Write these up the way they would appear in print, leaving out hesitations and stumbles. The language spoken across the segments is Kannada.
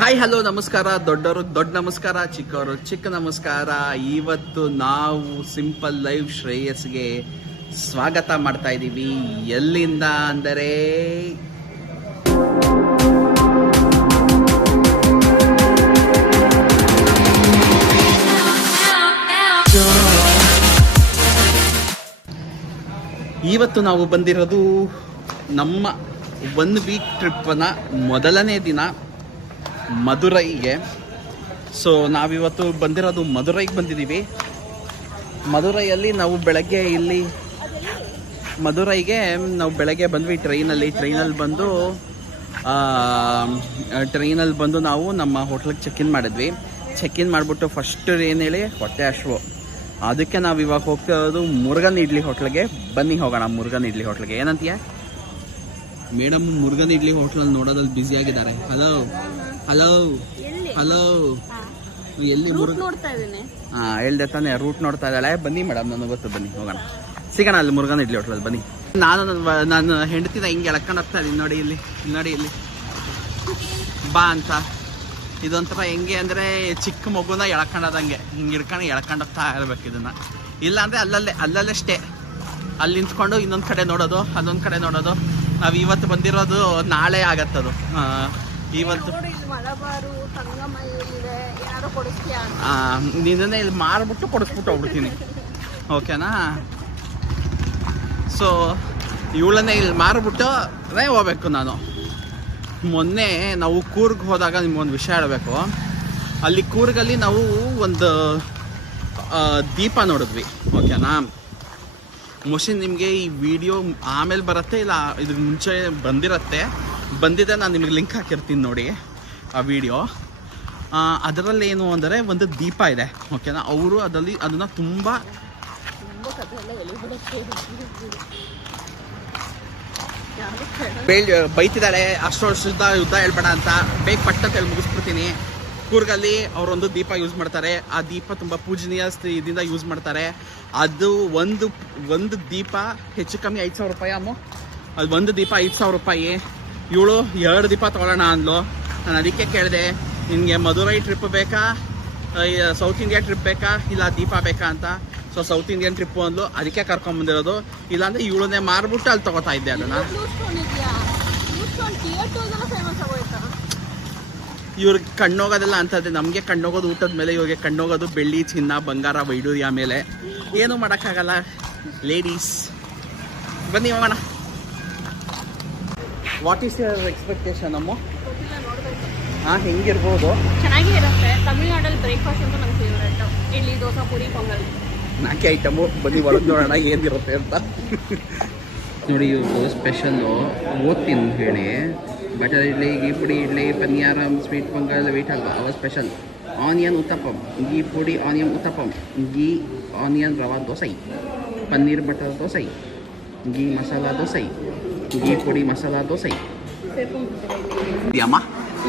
ಹಾಯ್ ಹಲೋ ನಮಸ್ಕಾರ. ದೊಡ್ಡವರು ದೊಡ್ಡ ನಮಸ್ಕಾರ, ಚಿಕ್ಕವರು ಚಿಕ್ಕ ನಮಸ್ಕಾರ. ಇವತ್ತು ನಾವು ಸಿಂಪಲ್ ಲೈಫ್ ಶ್ರೇಯಸ್ಗೆ ಸ್ವಾಗತ ಮಾಡ್ತಾ ಇದ್ದೀವಿ. ಎಲ್ಲಿಂದ ಅಂದರೆ ಇವತ್ತು ನಾವು ಬಂದಿರೋದು ನಮ್ಮ 1 ವೀಕ್ ಟ್ರಿಪ್ನ ಮೊದಲನೇ ದಿನ ಮದುರೈಗೆ. ಸೊ ನಾವಿವತ್ತು ಬಂದಿರೋದು ಮದುರೈಗೆ ಬಂದಿದ್ದೀವಿ. ಮದುರೈಯಲ್ಲಿ ನಾವು ಬೆಳಗ್ಗೆ ಬಂದ್ವಿ ಟ್ರೈನಲ್ಲಿ ಬಂದು ನಾವು ನಮ್ಮ ಹೋಟ್ಲಿಗೆ ಚೆಕ್ ಇನ್ ಮಾಡಿಬಿಟ್ಟು ಫಸ್ಟ್ ಏನು ಹೇಳಿ ಹೊಟ್ಟೆ ಹಶ್ವು. ಅದಕ್ಕೆ ನಾವು ಇವಾಗ ಹೋಗ್ತಿರೋದು ಮುರುಗನ್ ಇಡ್ಲಿ ಹೋಟ್ಲಿಗೆ. ಬನ್ನಿ ಹೋಗೋಣ ಮುರುಗನ್ ಇಡ್ಲಿ ಹೋಟ್ಲಿಗೆ. ಏನಂತೀಯ ಮೇಡಮ್? ಮುರುಗನ್ ಇಡ್ಲಿ ಹೋಟ್ಲಲ್ಲಿ ನೋಡೋದ್ರಲ್ಲಿ ಬ್ಯುಸಿ ಆಗಿದ್ದಾರೆ. ಹಲೋ ಎಲ್ಲಿ ಹೇಳ್ದೆ ತಾನೆ, ರೂಟ್ ನೋಡ್ತಾ ಇದ್ದಾಳೆ. ಬನ್ನಿ ಮೇಡಮ್, ನನಗೆ ಗೊತ್ತು. ಬನ್ನಿ ಹೋಗೋಣ, ಸಿಗೋಣ ಅಲ್ಲಿ ಮುರುಗನ್ ಇಡ್ಲಿ ಹೋಟ್ಲಲ್ಲಿ. ಬನ್ನಿ. ನಾನು ಹೆಂಡತಿನ ಹಿಂಗೆ ಎಳ್ಕೊಂಡು ಹೋಗ್ತಾ ಇದೀನಿ. ನೋಡಿ ಇಲ್ಲಿ ಬಾ ಅಂತ. ಇದೊಂಥರ ಹೆಂಗೆ ಅಂದರೆ ಚಿಕ್ಕ ಮಗುನ ಎಳ್ಕೊಂಡೋದಂಗೆ ಹಿಂಗೆ ಎಳ್ಕೊಂಡು ಹೋಗ್ತಾ ಇರ್ಬೇಕು ಇದನ್ನ. ಇಲ್ಲ ಅಂದರೆ ಅಲ್ಲಲ್ಲೇ ಸ್ಟೇ. ಅಲ್ಲಿ ನಿಂತ್ಕೊಂಡು ಇನ್ನೊಂದು ಕಡೆ ನೋಡೋದು, ಅದೊಂದು ಕಡೆ ನೋಡೋದು. ನಾವು ಇವತ್ತು ಬಂದಿರೋದು ನಾಳೆ ಆಗತ್ತದು. ಇವತ್ತು ನಿನ್ನೆ ಇಲ್ಲಿ ಮಾರ್ಬಿಟ್ಟು ಕೊಡಿಸ್ಬಿಟ್ಟು ಹೋಗ್ಬಿಡ್ತೀನಿ, ಓಕೆನಾ? ಸೊ ಇವಳನ್ನೇ ಇಲ್ಲಿ ಮಾರ್ಬಿಟ್ಟು ಹೋಗ್ಬೇಕು ನಾನು. ಮೊನ್ನೆ ನಾವು ಕೂರ್ಗ್ ಹೋದಾಗ ನಿಮ್ಗೊಂದು ವಿಷಯ ಹೇಳಬೇಕು. ಅಲ್ಲಿ ಕೂರ್ಗಲ್ಲಿ ನಾವು ಒಂದು ದೀಪ ನೋಡಿದ್ವಿ, ಓಕೆನಾ? ಮೋಸ್ಟ್ಲಿ ನಿಮಗೆ ಈ ವಿಡಿಯೋ ಆಮೇಲೆ ಬರುತ್ತೆ, ಇಲ್ಲ ಇದಕ್ಕೆ ಮುಂಚೆ ಬಂದಿದೆ. ನಾನು ನಿಮಗೆ ಲಿಂಕ್ ಹಾಕಿರ್ತೀನಿ ನೋಡಿ ಆ ವಿಡಿಯೋ. ಅದರಲ್ಲಿ ಏನು ಅಂದರೆ ಒಂದು ದೀಪ ಇದೆ, ಓಕೆನಾ? ಅವರು ಅದನ್ನು ತುಂಬ ಬೈತಿದ್ದಾಳೆ. ಅಷ್ಟೊಂದು ಯುದ್ಧ ಹೇಳ್ಬೇಡ ಅಂತ. ಬೇಗ ಪಟ್ಟಂತ ಹೇಳಿ ಮುಗಿಸ್ಬಿಡ್ತೀನಿ. ಕೂರ್ಗಲ್ಲಿ ಅವರೊಂದು ದೀಪ ಯೂಸ್ ಮಾಡ್ತಾರೆ. ಆ ದೀಪ ತುಂಬ ಪೂಜನೀಯ ಇದರಿಂದ ಯೂಸ್ ಮಾಡ್ತಾರೆ. ಅದು ಒಂದು ದೀಪ ಹೆಚ್ಚು ಕಮ್ಮಿ 5,000 ರೂಪಾಯಿ ಅಮ್ಮ. ಅದು ಒಂದು ದೀಪ 5,000 ರೂಪಾಯಿ. ಇವಳು 2 ದೀಪ ತೊಗೊಳ್ಳೋಣ ಅಂದ್ಲು. ನಾನು ಅದಕ್ಕೆ ಕೇಳಿದೆ, ನಿನಗೆ ಮದುರೈ ಟ್ರಿಪ್ ಬೇಕಾ, ಸೌತ್ ಇಂಡಿಯಾ ಟ್ರಿಪ್ ಬೇಕಾ, ಇಲ್ಲ ದೀಪ ಬೇಕಾ ಅಂತ. ಸೊ ಸೌತ್ ಇಂಡಿಯನ್ ಟ್ರಿಪ್ಪು ಅಂದ್ಲು, ಅದಕ್ಕೆ ಕರ್ಕೊಂಬಂದಿರೋದು. ಇಲ್ಲಾಂದರೆ ಇವಳನ್ನೇ ಮಾರ್ಬಿಟ್ಟು ಅಲ್ಲಿ ತೊಗೋತಾ ಇದ್ದೆ ಅದನ್ನು. ಇವ್ರಿಗೆ ಕಣ್ಣೋಗೋದೆಲ್ಲ ಅಂತದೆ. ನಮಗೆ ಕಣ್ಣೋಗೋದು ಊಟದ ಮೇಲೆ, ಇವ್ರಿಗೆ ಕಣ್ಣೋಗೋದು ಬೆಳ್ಳಿ, ಚಿನ್ನ, ಬಂಗಾರ, ವೈಡೂರ್ಯ ಮೇಲೆ. ಏನೂ ಮಾಡೋಕ್ಕಾಗಲ್ಲ ಲೇಡೀಸ್. ಬನ್ನಿ ಹೋಗೋಣ. ವಾಟ್ ಈಸ್ ಯುವರ್ ಎಕ್ಸ್ಪೆಕ್ಟೇಷನ್ ಅಮ್ಮ? ಹೆಂಗಿರ್ಬೋದು? ಚೆನ್ನಾಗೇ ಇರುತ್ತೆ. ತಮಿಳ್ನಾಡಲ್ಲಿ ಬ್ರೇಕ್ಫಾಸ್ಟ್ ಅಂತ ನಂಗೆ ಫೇವ್ರೇಟ್. ಇಡ್ಲಿ, ದೋಸೆ, ಪೂರಿ, ಪೊಂಗಲ್, 4 ಐಟಮು. ಬನ್ನಿ ಒಳಗೆ ನೋಡೋಣ ಏನಿರುತ್ತೆ ಅಂತ. ನೋಡಿ ಇವ್ರು ಸ್ಪೆಷಲ್ಲು ಓದ್ತೀನಿ ಹೇಳಿ. ಬಟರ್ ಇಡ್ಲಿ, ಗೀ ಪುಡಿ ಇಡ್ಲಿ, ಪನ್ನೀರಂ, ಸ್ವೀಟ್ ಪೊಂಗಲ್, ವೀಟ್ ಹಲ್ವಾ ಅವ ಸ್ಪೆಷಲ್. ಆನಿಯನ್ ಉತ್ತಪ್ಪಂ, ಗೀ ಪುಡಿ ಆನಿಯನ್ ಉತ್ತಪ್ಪಂ, ಗೀ ಆನಿಯನ್ ರವಾ ದೋಸೆ, ಪನ್ನೀರ್ ಬಟರ್ ದೋಸೆ, ಗೀ ಮಸಾಲಾ ದೋಸೆ, ಗೀ ಪುಡಿ ಮಸಾಲಾ ದೋಸೆ.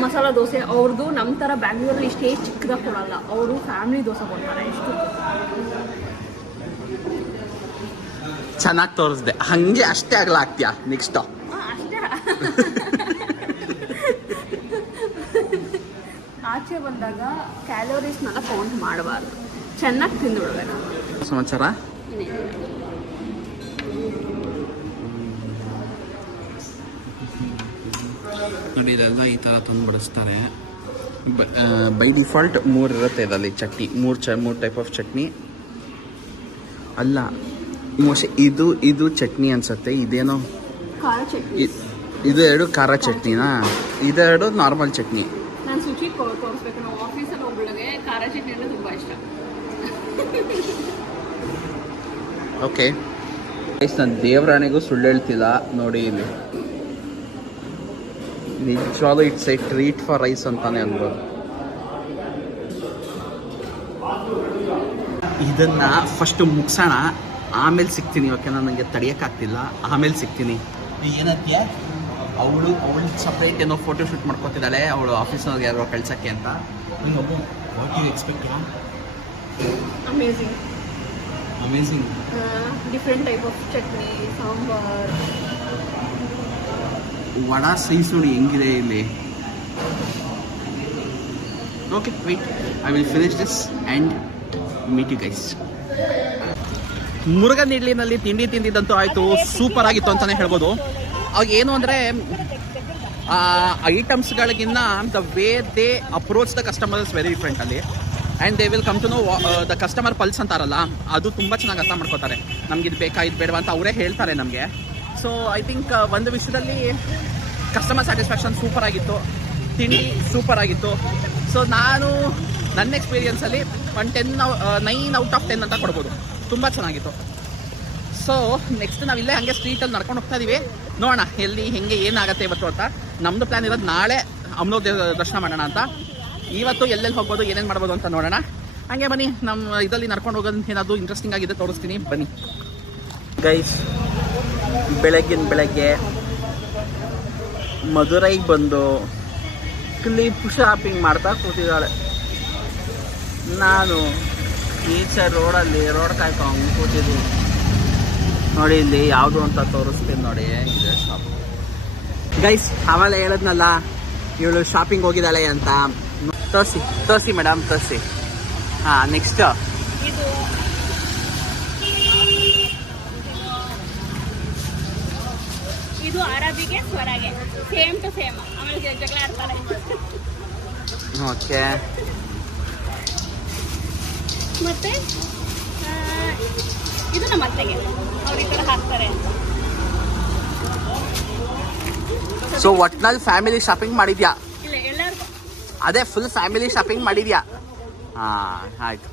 ಮಸಾಲಾ ದೋಸೆ ಅವ್ರದ್ದು ನಮ್ಮ ಥರ ಬ್ಯಾಂಗ್ಳೂರಲ್ಲಿ ಇಷ್ಟೇ ಚಿಕ್ಕದಾಗಿ ಕೊಡಲ್ಲ. ಅವರು ಫ್ಯಾಮಿಲಿ ದೋಸೆ ಕೊಡ್ತಾರೆ. ಎಷ್ಟು ಚೆನ್ನಾಗಿ ತೋರಿಸ್ದೆ. ಹಂಗೆ ಅಷ್ಟೇ ಆಗಲ್ಲ ಆಗ್ತೀಯಾ ನೆಕ್ಸ್ಟ್? ಅಷ್ಟೇ. ಆಚೆ ಬಂದಾಗ ಕ್ಯಾಲೋರೀಸ್ನೆಲ್ಲ ಕೌಂಟ್ ಮಾಡಬಾರ್ದು, ಚೆನ್ನಾಗಿ ತಿಂದುಬಿಡ್ಬೇಕು. ಸಮಾಚಾರ ನೋಡಿ, ಇದೆಲ್ಲ ಈ ಥರ ತಂದು ಬಡಿಸ್ತಾರೆ. ಬೈ ಡಿಫಾಲ್ಟ್ 3 ಇರುತ್ತೆ ಇದರಲ್ಲಿ ಚಟ್ನಿ. 3 ಟೈಪ್ ಆಫ್ ಚಟ್ನಿ ಅಲ್ಲ, ಮೋಸ್ಟ್ಲಿ ಇದು ಚಟ್ನಿ ಅನ್ಸುತ್ತೆ. ಇದೇನೋ ಖಾರ ಚಟ್ನಿ. ಇದು 2 ಖಾರ ಚಟ್ನಿನಾ? ಇದು 2 ನಾರ್ಮಲ್ ಚಟ್ನಿ. ನಾನು ಸುಚಿ ತೋರಿಸ್ಬೇಕು. ನಾವು ಆಫೀಸಲ್ಲಿ ಒಬ್ಬಳಿಗೆ ಖಾರ ಚಟ್ನಿ ಅಂದರೆ ತುಂಬ ಇಷ್ಟ. ಓಕೆ, ನಾನು ದೇವರಾಣಿಗೂ ಸುಳ್ಳು ಹೇಳ್ತಿಲ್ಲ. ನೋಡಿ ಇಲ್ಲಿ ನಿಜವಾಗ್ಲೂ it's a treat for rice ಅಂತಾನೆ ಅನ್ಬೋದು. ಇದನ್ನು ಫಸ್ಟು ಮುಗಿಸೋಣ, ಆಮೇಲೆ ಸಿಗ್ತೀನಿ. ಓಕೆನಾ? ನನಗೆ ತಡೆಯೋಕ್ಕಾಗ್ತಿಲ್ಲ, ಆಮೇಲೆ ಸಿಗ್ತೀನಿ. ಏನಂತೀಯ? ಅವಳು ಸಪ್ರೇಟ್ ಏನೋ ಫೋಟೋ ಶೂಟ್ ಮಾಡ್ಕೊತಿದ್ದಾಳೆ. ಅವಳು ಆಫೀಸ್ನವ್ರಿಗೆ ಯಾರೋ ಕಳ್ಸೋಕ್ಕೆ ಅಂತ. What you expect? Amazing. Different type of chutney, sambar, vada size ನೋಡಿ ಹೆಂಗಿದೆ ಇಲ್ಲಿ. Okay wait, I will finish this and meet you guys. Murugan ಇಡ್ಲಿನಲ್ಲಿ ತಿಂಡಿ ತಿಂದಿದ್ದಂತೂ ಆಯಿತು, ಸೂಪರ್ ಆಗಿತ್ತು ಅಂತಲೇ ಹೇಳ್ಬೋದು. ಅವಾಗ ಏನು ಅಂದರೆ ಐಟಮ್ಸ್ಗಳಿಗಿನ್ನ the way they approach the customers very different ಅಲ್ಲಿ. And they will come to know the customer pulse ಅಂತಾರಲ್ಲ, ಅದು ತುಂಬ ಚೆನ್ನಾಗಿ ಅರ್ಥ ಮಾಡ್ಕೋತಾರೆ. ನಮ್ಗೆ ಇದು ಬೇಕಾ ಇದು ಬೇಡವಾ ಅಂತ ಅವರೇ ಹೇಳ್ತಾರೆ ನಮಗೆ. ಸೊ ಐ ಥಿಂಕ್ ಒಂದು ವಿಷಯದಲ್ಲಿ ಕಸ್ಟಮರ್ ಸ್ಯಾಟಿಸ್ಫ್ಯಾಕ್ಷನ್ ಸೂಪರ್ ಆಗಿತ್ತು, ತಿಂಡಿ ಸೂಪರ್ ಆಗಿತ್ತು. ಸೊ ನಾನು ನನ್ನ ಎಕ್ಸ್ಪೀರಿಯನ್ಸಲ್ಲಿ 9 ಔಟ್ ಆಫ್ 10 ಅಂತ ಕೊಡ್ಬೋದು. ತುಂಬ ಚೆನ್ನಾಗಿತ್ತು. ಸೊ ನೆಕ್ಸ್ಟ್ ನಾವಿಲ್ಲೇ ಹಾಗೆ ಸ್ಟ್ರೀಟಲ್ಲಿ ನಡ್ಕೊಂಡು ಹೋಗ್ತಾ ಇದೀವಿ. ನೋಡೋಣ ಎಲ್ಲಿ ಹೆಂಗೆ ಏನಾಗುತ್ತೆ ಇವತ್ತು ಅಂತ. ನಮ್ಮದು ಪ್ಲ್ಯಾನ್ ಇರೋದು ನಾಳೆ ಅಮ್ನೋರ್ ದರ್ಶನ ಮಾಡೋಣ ಅಂತ. ಇವತ್ತು ಎಲ್ಲೆಲ್ಲಿ ಹೋಗ್ಬೋದು, ಏನೇನು ಮಾಡ್ಬೋದು ಅಂತ ನೋಡೋಣ. ಹಾಗೆ ಬನ್ನಿ, ನಮ್ಮ ಇದರಲ್ಲಿ ನಡ್ಕೊಂಡು ಹೋಗೋದು ಏನಾದರೂ ಇಂಟ್ರೆಸ್ಟಿಂಗ್ ಆಗಿದೆ ತೋರಿಸ್ತೀನಿ ಬನ್ನಿ. ಗೈಸ್, ಬೆಳಗ್ಗೆ ಮಧುರೈಗೆ ಬಂದು ಕ್ಲಿಪ್ ಶಾಪಿಂಗ್ ಮಾಡ್ತಾ ಕೂತಿದ್ದಾಳೆ. ನಾನು ಈಚೆ ರೋಡಲ್ಲಿ ರೋಡ್ ಕಾಯ್ಕೊಂಡು ಕೂತಿದ್ದೀನಿ. ನೋಡಿ ಇಲ್ಲಿ ಯಾವುದು ಅಂತ ತೋರಿಸ್ತೀನಿ ನೋಡಿ, ಇದೆ ಶಾಪ್. ಗೈಸ್, ಆಮೇಲೆ ಹೇಳಿದ್ನಲ್ಲ ಇವಳು ಶಾಪಿಂಗ್ ಹೋಗಿದ್ದಾಳೆ ಅಂತ. ತೋರಿಸಿ ಮೇಡಮ್, ತೋರಿಸಿ. ಹಾಂ, ನೆಕ್ಸ್ಟ್ ಇದು ಅರಬಿಗೆ ಸ್ವರಾಗೆ ಸೇಮ್ ಟು ಸೇಮ್. ಆಮೇಲೆ ಜಗಳ ಆಡ್ತಾರೆ. ಓಕೆ, ಮತ್ತೆ ಇದು ನಮ್ಮ ಅತ್ತೆಗೆ, ಅವ್ರು ಈ ಥರ ಹಾಕ್ತಾರೆ ಅಂತ. ಸೊ ಒಟ್ನಲ್ಲಿ ಫ್ಯಾಮಿಲಿ ಶಾಪಿಂಗ್ ಮಾಡಿದ್ಯಾ? ಇಲ್ಲ, ಎಲ್ಲರಿಗೂ ಅದೇ ಫುಲ್ ಫ್ಯಾಮಿಲಿ ಶಾಪಿಂಗ್ ಮಾಡಿದ್ಯಾ? ಹಾಂ, ಆಯ್ತು.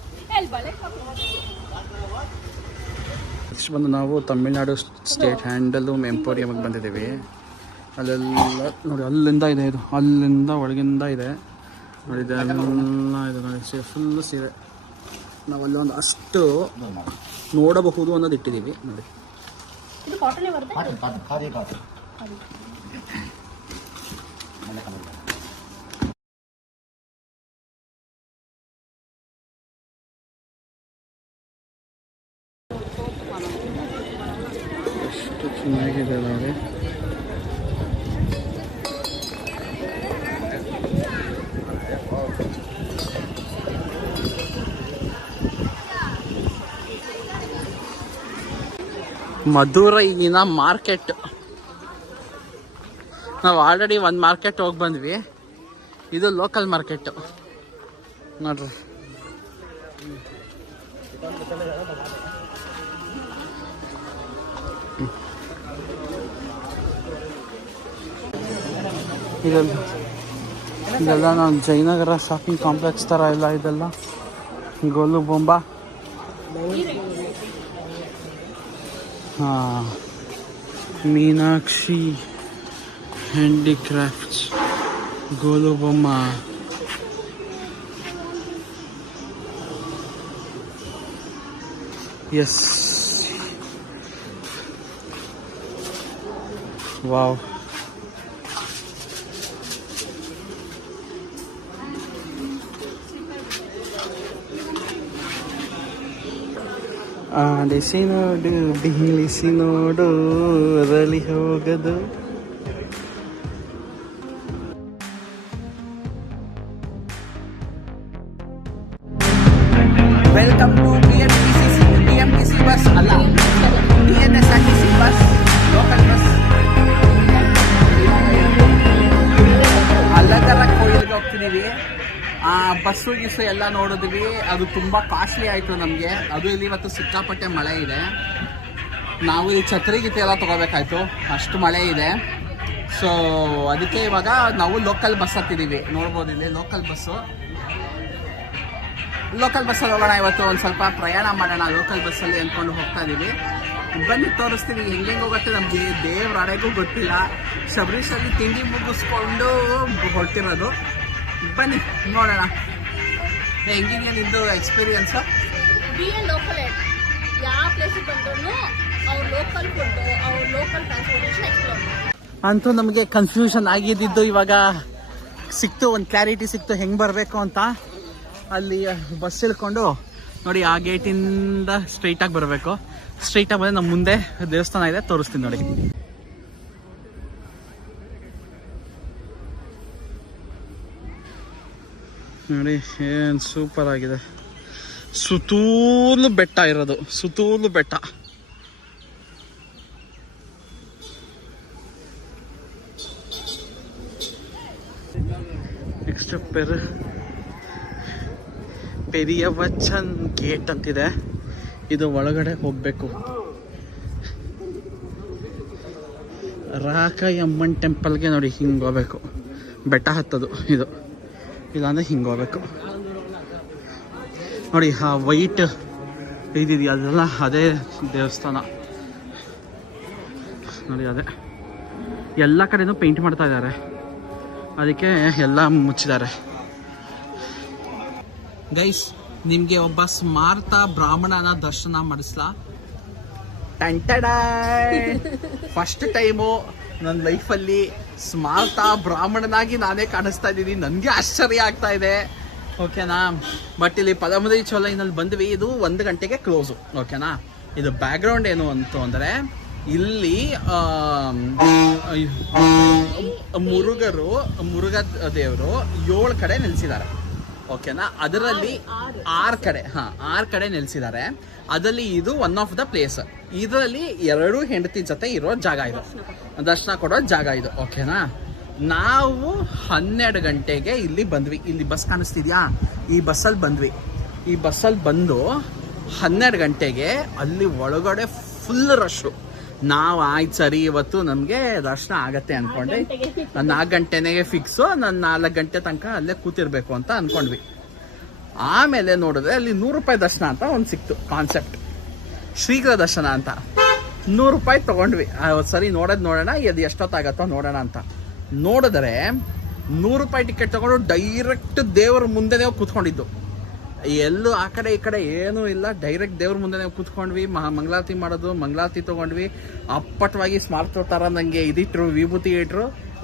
ನೆಕ್ಸ್ಟ್ ಬಂದು ನಾವು ತಮಿಳ್ನಾಡು ಸ್ಟೇಟ್ ಹ್ಯಾಂಡಲೂಮ್ ಎಂಪೋರಿಯಮ್ಗೆ ಬಂದಿದ್ದೀವಿ. ಅಲ್ಲೆಲ್ಲ ನೋಡಿ, ಅಲ್ಲಿಂದ ಇದೆ, ಇದು ಅಲ್ಲಿಂದ ಒಳಗಿಂದ ಇದೆ ನೋಡಿ, ಇದೆಲ್ಲ ಇದೆ ನೋಡಿ, ಫುಲ್ ಸೀರೆ. ನಾವು ಅಲ್ಲೊಂದು ಅಷ್ಟು ನೋಡಬಹುದು ಅನ್ನೋದು ಇಟ್ಟಿದ್ದೀವಿ ನೋಡಿ. ಇದು ಕಾಟನ್ ಬರುತ್ತೆ. ಎಷ್ಟು ಚೆನ್ನಾಗಿದೆ ನೋಡಿ. ಮಧುರೈನ ಮಾರ್ಕೆಟ್. ನಾವು ಆಲ್ರೆಡಿ ಒಂದು ಮಾರ್ಕೆಟ್ ಹೋಗಿ ಬಂದ್ವಿ. ಇದು ಲೋಕಲ್ ಮಾರ್ಕೆಟ್ ನೋಡ್ರಿ. ಇದೆಲ್ಲ ನಾವು ಜಯನಗರ ಶಾಪಿಂಗ್ ಕಾಂಪ್ಲೆಕ್ಸ್ ಥರ ಎಲ್ಲ ಇದೆಲ್ಲ. ಗೋಲು ಬೊಂಬ, ಹಾಂ, ಮೀನಾಕ್ಷಿ ಹ್ಯಾಂಡಿಕ್ರಾಫ್ಟ್ಸ್, ಗೋಲು ಬೊಮ್ಮ, ಎಸ್, ವಾವ್. ಆಡಿಸಿ ನೋಡು, ಬೀಳಿಸಿ ನೋಡು, ಅರಳಿ ಹೋಗದು. ವೆಲ್ಕಮ್ ಟು BMTC ಬಸ್ ಅಲ್ಲ, TNSRTC ಬಸ್, ಲೋಕಲ್ ಬಸ್. ಅಲ್ಲಗರ ಕೋಯಿಲ್ಗೆ ಹೋಗ್ತಿದ್ದೀವಿ. ಬಸ್ಸು ಗಿಸ್ಸು ಎಲ್ಲ ನೋಡಿದ್ವಿ. ಅದು ತುಂಬ ಕಾಸ್ಟ್ಲಿ ಆಯಿತು ನಮಗೆ. ಅದು ಇಲ್ಲಿ ಇವತ್ತು ಸಿಕ್ಕಾಪಟ್ಟೆ ಮಳೆ ಇದೆ. ನಾವು ಈ ಛತ್ರಿ ಗಿತ್ರಿ ಎಲ್ಲ ತೊಗೋಬೇಕಾಯ್ತು, ಅಷ್ಟು ಮಳೆ ಇದೆ. ಸೊ ಅದಕ್ಕೆ ಇವಾಗ ನಾವು ಲೋಕಲ್ ಬಸ್ ಹತ್ತಿದ್ದೀವಿ. ನೋಡ್ಬೋದು ಇಲ್ಲಿ ಲೋಕಲ್ ಬಸ್ಸಲ್ಲಿ ಹೋಗೋಣ ಇವತ್ತು. ಒಂದು ಸ್ವಲ್ಪ ಪ್ರಯಾಣ ಮಾಡೋಣ ಲೋಕಲ್ ಬಸ್ಸಲ್ಲಿ ಅಂದ್ಕೊಂಡು ಹೋಗ್ತಾ ಇದ್ದೀವಿ. ಬನ್ನಿ ತೋರಿಸ್ತೀವಿ ಹೆಂಗೆ ಹೋಗುತ್ತೆ. ನಮಗೆ ದೇವ್ರಾಡೆಗೂ ಗೊತ್ತಿಲ್ಲ. ಶಬರೀಶಲ್ಲಿ ತಿಂಡಿ ಮುಗಿಸ್ಕೊಂಡು ಹೊರಟಿರೋದು. ಬನ್ನಿ ನೋಡೋಣ ಹೆಂಗಿದೆಯಾ ನಿಂದು ಎಕ್ಸ್ಪೀರಿಯನ್ಸ್. ಲೋಕಲ್ ಯಾವ ಪ್ಲೇಸಿಗೆ ಬಂದ್ರು ಅವ್ರ ಲೋಕಲ್ ಫುಡ್, ಅವ್ರ ಲೋಕಲ್ ಟ್ರಾನ್ಸ್ಪೋರ್ಟೇಷನ್ ಎಕ್ಸ್ಪ್ಲೋರ್. ಅಂತೂ ನಮಗೆ ಕನ್ಫ್ಯೂಷನ್ ಆಗಿದ್ದು ಇವಾಗ ಸಿಕ್ತು, ಒಂದು ಕ್ಲಾರಿಟಿ ಸಿಕ್ತು ಹೆಂಗೆ ಬರಬೇಕು ಅಂತ. ಅಲ್ಲಿ ಬಸ್ ಇಳ್ಕೊಂಡು ನೋಡಿ, ಆ ಗೇಟಿಂದ ಸ್ಟ್ರೈಟಾಗಿ ಬರಬೇಕು. ಸ್ಟ್ರೈಟಾಗಿ ಬಂದರೆ ನಮ್ಮ ಮುಂದೆ ದೇವಸ್ಥಾನ ಇದೆ, ತೋರಿಸ್ತೀನಿ ನೋಡಿ. ನೋಡಿ ಏನು ಸೂಪರ್ ಆಗಿದೆ. ಸುತ್ತೂಲು ಬೆಟ್ಟ ಇರೋದು, ಸುತ್ತೂಲು ಬೆಟ್ಟ. ನೆಕ್ಸ್ಟ್ ಪೆರಿಯವಚನ್ ಗೇಟ್ ಅಂತಿದೆ. ಇದು ಒಳಗಡೆ ಹೋಗ್ಬೇಕು. ರಾಕಯಮ್ಮನ್ ಟೆಂಪಲ್ಗೆ ನೋಡಿ ಹಿಂಗೆ ಹೋಗ್ಬೇಕು. ಬೆಟ್ಟ ಹತ್ತದು ಇದು, ಇಲ್ಲಾಂದ್ರೆ ಹಿಂಗೆ ಹೋಗ್ಬೇಕು. ನೋಡಿ ಆ ವೈಟ್ ಇದಿದೆಯಾ ಅದೆಲ್ಲ ಅದೇ ದೇವಸ್ಥಾನ ನೋಡಿ. ಅದೇ ಎಲ್ಲ ಕಡೆನೂ ಪೇಂಟ್ ಮಾಡ್ತಾ ಇದ್ದಾರೆ, ಅದಕ್ಕೆ ಎಲ್ಲ ಮುಚ್ಚಿದ್ದಾರೆ. ಗೈಸ್, ನಿಮಗೆ ಒಬ್ಬ ಸ್ಮಾರ್ತ ಬ್ರಾಹ್ಮಣನ ದರ್ಶನ ಮಾಡಿಸ್ಲಾ? ಫಸ್ಟ್ ಟೈಮು ನನ್ನ ಲೈಫಲ್ಲಿ ಸ್ಮಾರ್ತ ಬ್ರಾಹ್ಮಣನಾಗಿ ನಾನೇ ಕಾಣಿಸ್ತಾ ಇದ್ದೀನಿ. ನನಗೆ ಆಶ್ಚರ್ಯ ಆಗ್ತಾ ಇದೆ. ಓಕೆನಾ, ಬಟ್ ಇಲ್ಲಿ ಪದಮುದಿ ಚೋಲೈನಲ್ಲಿ ಬಂದ್ವಿ. ಇದು 1 ಗಂಟೆಗೆ ಕ್ಲೋಸು. ಓಕೆನಾ, ಇದು ಬ್ಯಾಕ್ಗ್ರೌಂಡ್ ಏನು ಅಂತ ಅಂದರೆ, ಇಲ್ಲಿ ಮುರುಘ ದೇವರು 7 ಕಡೆ ನೆಲೆಸಿದ್ದಾರೆ. ಓಕೆನಾ, ಅದರಲ್ಲಿ 6 ಕಡೆ ನೆಲೆಸಿದ್ದಾರೆ. ಅದರಲ್ಲಿ ಇದು ಒನ್ ಆಫ್ ದ ಪ್ಲೇಸ್. ಇದರಲ್ಲಿ 2 ಹೆಂಡತಿ ಜೊತೆ ಇರೋ ಜಾಗ ಇದು, ದರ್ಶನ ಕೊಡೋ ಜಾಗ ಇದು. ಓಕೆನಾ, ನಾವು 12 ಗಂಟೆಗೆ ಇಲ್ಲಿ ಬಂದ್ವಿ. ಇಲ್ಲಿ ಬಸ್ ಕಾಣಿಸ್ತಿದ್ಯಾ? ಈ ಬಸ್ಸಲ್ಲಿ ಬಂದ್ವಿ. ಈ ಬಸ್ಸಲ್ಲಿ ಬಂದು 12 ಗಂಟೆಗೆ ಅಲ್ಲಿ ಒಳಗಡೆ ಫುಲ್ ರಶ್ಶು. ನಾವು ಆಯ್ತು ಸರಿ, ಇವತ್ತು ನಮಗೆ ದರ್ಶನ ಆಗತ್ತೆ ಅನ್ಕೊಂಡೆ. 4 ಗಂಟೆನೇ ಫಿಕ್ಸು. ನಾನು 4 ಗಂಟೆ ತನಕ ಅಲ್ಲೇ ಕೂತಿರ್ಬೇಕು ಅಂತ ಅನ್ಕೊಂಡ್ವಿ. ಆಮೇಲೆ ನೋಡಿದ್ರೆ ಅಲ್ಲಿ 100 ರೂಪಾಯಿ ದರ್ಶನ ಅಂತ ಒಂದು ಸಿಕ್ತು ಕಾನ್ಸೆಪ್ಟ್, ಶೀಘ್ರ ದರ್ಶನ ಅಂತ. 100 ರೂಪಾಯಿ ತಗೊಂಡ್ವಿ. ಸರಿ ನೋಡೋಣ ಇದು ಎಷ್ಟೊತ್ತಾಗತ್ತೋ ನೋಡೋಣ ಅಂತ. ನೋಡಿದ್ರೆ 100 ರೂಪಾಯಿ ಟಿಕೆಟ್ ತಗೊಂಡು ಡೈರೆಕ್ಟ್ ದೇವರ ಮುಂದೆನೇ ಕೂತ್ಕೊಂಡಿದ್ದು. ಎಲ್ಲೂ ಆ ಕಡೆ ಈ ಕಡೆ ಏನೂ ಇಲ್ಲ, ಡೈರೆಕ್ಟ್ ದೇವ್ರ ಮುಂದೆ ಕೂತ್ಕೊಂಡ್ವಿ. ಮಂಗಳಾರತಿ ಮಾಡೋದು, ಮಂಗಳಾರತಿ ತೊಗೊಂಡ್ವಿ. ಅಪ್ಪಟವಾಗಿ ಸ್ಮಾರ್ಟ್ ಥರ ನನಗೆ ಇದಿಟ್ರು, ವಿಭೂತಿ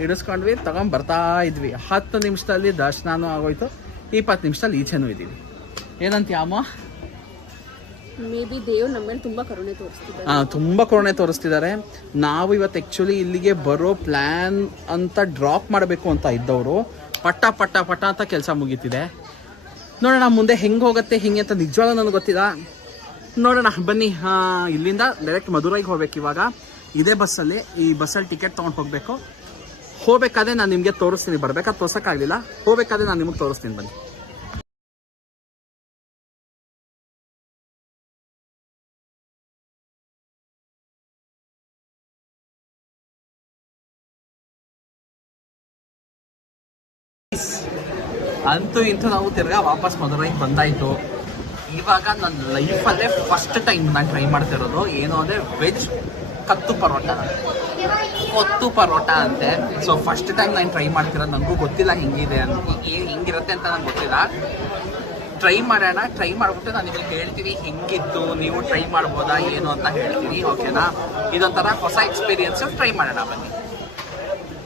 ಇಡಿಸ್ಕೊಂಡ್ವಿ, ಬರ್ತಾ ಇದ್ವಿ. 10 ನಿಮಿಷದಲ್ಲಿ ದರ್ಶನನೂ ಆಗೋಯ್ತು. 20 ನಿಮಿಷದಲ್ಲಿ ಈಚೆನೂ ಇದ್ದೀವಿ. ಏನಂತೀಯ ಅಮ್ಮ? ಮೇ ಬಿ ದೇವ್ರು ನಮ್ಮ ಮೇಲೆ ತುಂಬಾ ಕರುಣೆ ತೋರಿಸ್ತಿದ್ದಾರೆ. ತುಂಬಾ ಕರುಣೆ ತೋರಿಸ್ತಿದ್ದಾರೆ. ನಾವು ಇವತ್ತು ಆ್ಯಕ್ಚುಲಿ ಇಲ್ಲಿಗೆ ಬರೋ ಪ್ಲ್ಯಾನ್ ಅಂತ ಡ್ರಾಪ್ ಮಾಡಬೇಕು ಅಂತ ಇದ್ದವರು ಪಟ್ಟ ಪಟ್ಟ ಪಟ್ಟ ಅಂತ ಕೆಲಸ ಮುಗೀತಿದೆ. ನೋಡೋಣ ಮುಂದೆ ಹೆಂಗೆ ಹೋಗುತ್ತೆ ಹಿಂಗೆ ಅಂತ ನಿಜವಾಗ್ಲೂ ನನಗೆ ಗೊತ್ತಿಲ್ಲ. ನೋಡೋಣ ಬನ್ನಿ. ಇಲ್ಲಿಂದ ಡೈರೆಕ್ಟ್ ಮಧುರೈಗೆ ಹೋಗ್ಬೇಕು ಇವಾಗ. ಇದೇ ಬಸ್ಸಲ್ಲಿ, ಈ ಬಸ್ಸಲ್ಲಿ ಟಿಕೆಟ್ ತೊಗೊಂಡು ಹೋಗಬೇಕು. ಹೋಗ್ಬೇಕಾದ್ರೆ ನಾನು ನಿಮಗೆ ತೋರಿಸ್ತೀನಿ. ಬರ್ಬೇಕಾದ್ರೆ ತೋರ್ಸೋಕ್ಕಾಗಲಿಲ್ಲ, ಹೋಗ್ಬೇಕಾದ್ರೆ ನಾನು ನಿಮಗೆ ತೋರಿಸ್ತೀನಿ ಬನ್ನಿ. ಅಂತೂ ಇಂತೂ ನಾವು ತಿರ್ಗಾ ವಾಪಸ್ ಮಧುರೈಗೆ ಬಂದಾಯಿತು. ಇವಾಗ ನನ್ನ ಲೈಫಲ್ಲೇ ಫಸ್ಟ್ ಟೈಮ್ ನಾನು ಟ್ರೈ ಮಾಡ್ತಿರೋದು ಏನು ಅಂದರೆ ವೆಜ್ ಕತ್ತು ಪರೋಟ ಅಂತೆ. ಸೊ ಫಸ್ಟ್ ಟೈಮ್ ನಾನು ಟ್ರೈ ಮಾಡ್ತಿರೋದು. ನನಗೂ ಗೊತ್ತಿಲ್ಲ ಹೆಂಗಿದೆ ಹಿಂಗಿರುತ್ತೆ ಅಂತ ನಂಗೆ ಗೊತ್ತಿಲ್ಲ. ಟ್ರೈ ಮಾಡೋಣ. ಟ್ರೈ ಮಾಡಿಬಿಟ್ಟು ನಾನು ನಿಮಗೆ ಹೇಳ್ತೀನಿ ಹೆಂಗಿತ್ತು, ನೀವು ಟ್ರೈ ಮಾಡ್ಬೋದಾ ಏನು ಅಂತ ಹೇಳ್ತೀನಿ. ಓಕೆನಾ, ಇದೊಂಥರ ಹೊಸ ಎಕ್ಸ್ಪೀರಿಯನ್ಸ್. ಟ್ರೈ ಮಾಡೋಣ ಬನ್ನಿ.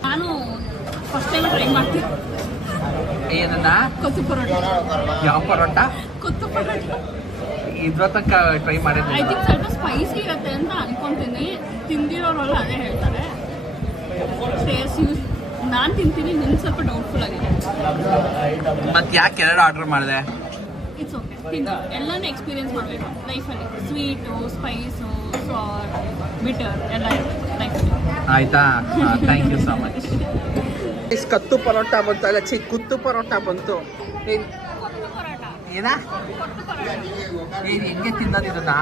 ನಾನು ಫಸ್ಟ್ ಟೈಮ್ ಟ್ರೈ ಮಾಡ್ತೀನಿ. ಏನನ್ನ? ಕೊತ್ತು ಪರೋಟ. ಯಾವ ಪರೋಟ? ಕೊತ್ತು ಪರೋಟ. ಇದ್ರ ತನಕ ಟ್ರೈ ಮಾಡಿದ್ರೆ ಐ ಥಿಂಕ್ ಸ್ವಲ್ಪ ಸ್ಪೈಸಿ ಇರುತ್ತೆ ಅಂತ ಅನ್ಕೊಂತೀನಿ. ತಿಂದಿರೋರೆಲ್ಲ ಅದೇ ಹೇಳ್ತಾರೆ. ನಾನು ತಿಂತೀನಿ, ನಿನ್ನ ಸ್ವಲ್ಪ ಡೌಟ್ಫುಲ್ ಆಗಿದೆ. ಮತ್ತೆ ಯಾಕೆ 2 ಆರ್ಡರ್ ಮಾಡಿದೆ? ಇಟ್ಸ್ ಓಕೆ, ತಿಂದು ಎಲ್ಲನೂ ಎಕ್ಸ್ಪೀರಿಯನ್ಸ್ ಮಾಡಬೇಕು ಲೈಫಲ್ಲಿ. ಸ್ವೀಟು, ಸ್ಪೈಸು, ಸಾರ್, ಬಿಟರ್ ಎಲ್ಲ ಇರುತ್ತೆ ಲೈಫಲ್ಲಿ. ಆಯ್ತಾ? Thank you so much. ಕತ್ತು ಪರೋಟ ಬಂತು, ಅಲ್ಲ ಕುತ್ತು ಪರೋಟ ಬಂತು. ಏನ ಹೆಂಗೆ ತಿನ್ನೋದಿದನ್ನ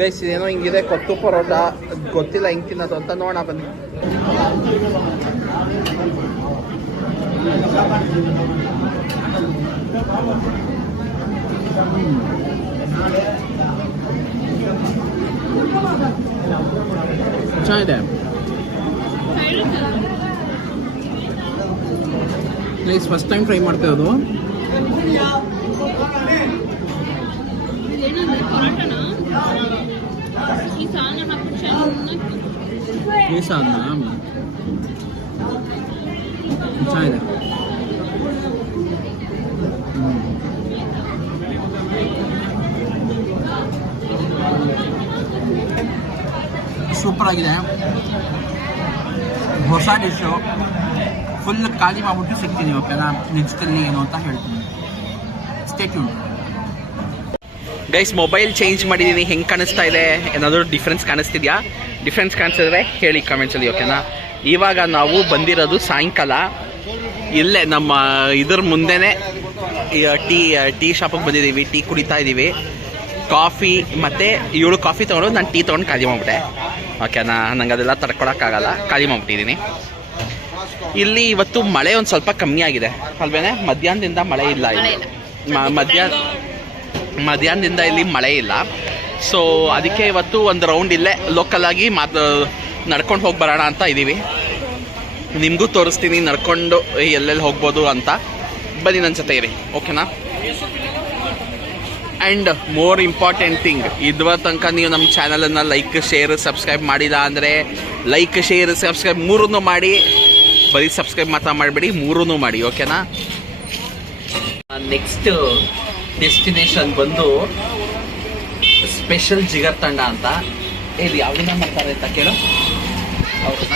ಗೈಸ್? ಏನೋ ಹಿಂಗಿದೆ ಕೊತ್ತು ಪರೋಟ, ಗೊತ್ತಿಲ್ಲ ಹೆಂಗೆ ತಿನ್ನೋದು ಅಂತ. ನೋಡೋಣ ಬನ್ನಿ. ಚೆನ್ನಾಗಿದೆ. ಪ್ಲೀಸ್ ಫಸ್ಟ್ ಟೈಮ್ ಟ್ರೈ ಮಾಡ್ತಾ ಇರೋದು. ಈ ಸಾಧನ ಚೆನ್ನಾಗಿದೆ. ಸೂಪರ್ ಆಗಿದೆ. ಹೊಸ ಡಿಶ್ಶು, ಫುಲ್ ಖಾಲಿ ಮಾಡ್ಬಿಟ್ಟು ಸಿಗ್ತೀನಿ, ಓಕೆನಾ? ನೆಕ್ಸ್ಟಲ್ಲಿ ಏನು ಅಂತ ಹೇಳ್ತೀನಿ. Stay tune. Guys, mobile change ಮಾಡಿದ್ದೀನಿ. ಹೆಂಗೆ ಕಾಣಿಸ್ತಾ ಇದೆ? ಏನಾದರೂ ಡಿಫ್ರೆನ್ಸ್ ಕಾಣಿಸ್ತಿದ್ಯಾ? ಡಿಫ್ರೆನ್ಸ್ ಕಾಣಿಸಿದ್ರೆ ಹೇಳಿ ಕಾಮೆಂಟ್ಸಲ್ಲಿ, ಓಕೆನಾ? ಇವಾಗ ನಾವು ಬಂದಿರೋದು ಸಾಯಂಕಾಲ. ಇಲ್ಲೇ ನಮ್ಮ ಇದ್ರ ಮುಂದೆನೇ ಟೀ ಶಾಪಿಗೆ ಬಂದಿದ್ದೀವಿ. ಟೀ ಕುಡಿತಾ ಇದ್ದೀವಿ. ಕಾಫಿ ಮತ್ತು ಇವಳು ಕಾಫಿ ತೊಗೊಂಡು ನಾನು ಟೀ ತೊಗೊಂಡು ಖಾಲಿ ಮಾಡಿಬಿಟ್ಟೆ, ಓಕೆನಾ? ನಂಗೆ ಅದೆಲ್ಲ ತಡ್ಕೊಳಕ್ಕಾಗಲ್ಲ, ಖಾಲಿ ಮಾಡಿಬಿಟ್ಟಿದ್ದೀನಿ. ಇಲ್ಲಿ ಇವತ್ತು ಮಳೆ ಒಂದು ಸ್ವಲ್ಪ ಕಮ್ಮಿ ಆಗಿದೆ ಅಲ್ವೇನೆ? ಮಧ್ಯಾಹ್ನದಿಂದ ಮಳೆ ಇಲ್ಲ ಇಲ್ಲಿ. ಮಧ್ಯಾಹ್ನದಿಂದ ಇಲ್ಲಿ ಮಳೆ ಇಲ್ಲ. ಸೊ ಅದಕ್ಕೆ ಇವತ್ತು ಒಂದು ರೌಂಡ್ ಇಲ್ಲೇ ಲೋಕಲಾಗಿ ನಡ್ಕೊಂಡು ಹೋಗಿ ಬರೋಣ ಅಂತ ಇದ್ದೀವಿ. ನಿಮಗೂ ತೋರಿಸ್ತೀನಿ ನಡ್ಕೊಂಡು ಎಲ್ಲೆಲ್ಲಿ ಹೋಗ್ಬೋದು ಅಂತ. ಬನ್ನಿ ನನ್ನ ಜೊತೆ ಇರಿ, ಓಕೆನಾ? ಆ್ಯಂಡ್ ಮೋರ್ ಇಂಪಾರ್ಟೆಂಟ್ ಥಿಂಗ್, ಇದುವ ತನಕ ನೀವು ನಮ್ಮ ಚಾನಲನ್ನು ಲೈಕ್, ಶೇರ್, ಸಬ್ಸ್ಕ್ರೈಬ್ ಮಾಡಿಲ್ಲ ಅಂದರೆ ಲೈಕ್, ಶೇರ್, ಸಬ್ಸ್ಕ್ರೈಬ್ ಮೂರನ್ನೂ ಮಾಡಿ. ಬರೀ ಸಬ್ಸ್ಕ್ರೈಬ್ ಮಾತ್ರ ಮಾಡಬೇಡಿ, ಮೂರನ್ನೂ ಮಾಡಿ, ಓಕೆನಾ? ನೆಕ್ಸ್ಟ್ ಡೆಸ್ಟಿನೇಷನ್ ಬಂದು ಸ್ಪೆಷಲ್ ಜಿಗರ್ ತಂಡ ಅಂತ. ಇದು ಯಾವ್ದನ್ನ ಮಾಡ್ತಾರೆ ಅಂತ ಕೇಳು ಅವ್ರನ್ನ.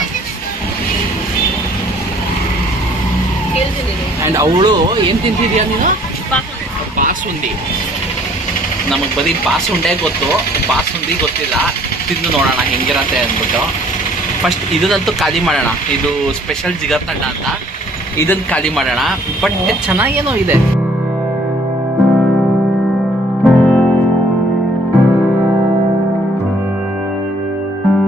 ಆ್ಯಂಡ್ ಅವಳು ಏನು ತಿಂತಿದ್ಯಾ ನೀನು? ಬಾಸುಂಡಿ. ನಮಗೆ ಬರೀ ಬಾಸುಂಡೆ ಗೊತ್ತು, ಬಾಸುಂಡಿ ಗೊತ್ತಿಲ್ಲ. ತಿಂದು ನೋಡೋಣ ಹೆಂಗಿರತ್ತೆ ಅಂದ್ಬಿಟ್ಟು. ಫಸ್ಟ್ ಇದನ್ನಂತೂ ಖಾಲಿ ಮಾಡೋಣ. ಇದು ಸ್ಪೆಷಲ್ ಜಿಗರ್ ತಂಡ ಅಂತ, ಇದನ್ನು ಖಾಲಿ ಮಾಡೋಣ. ಬಟ್ ಚೆನ್ನಾಗೇನೋ ಇದೆ.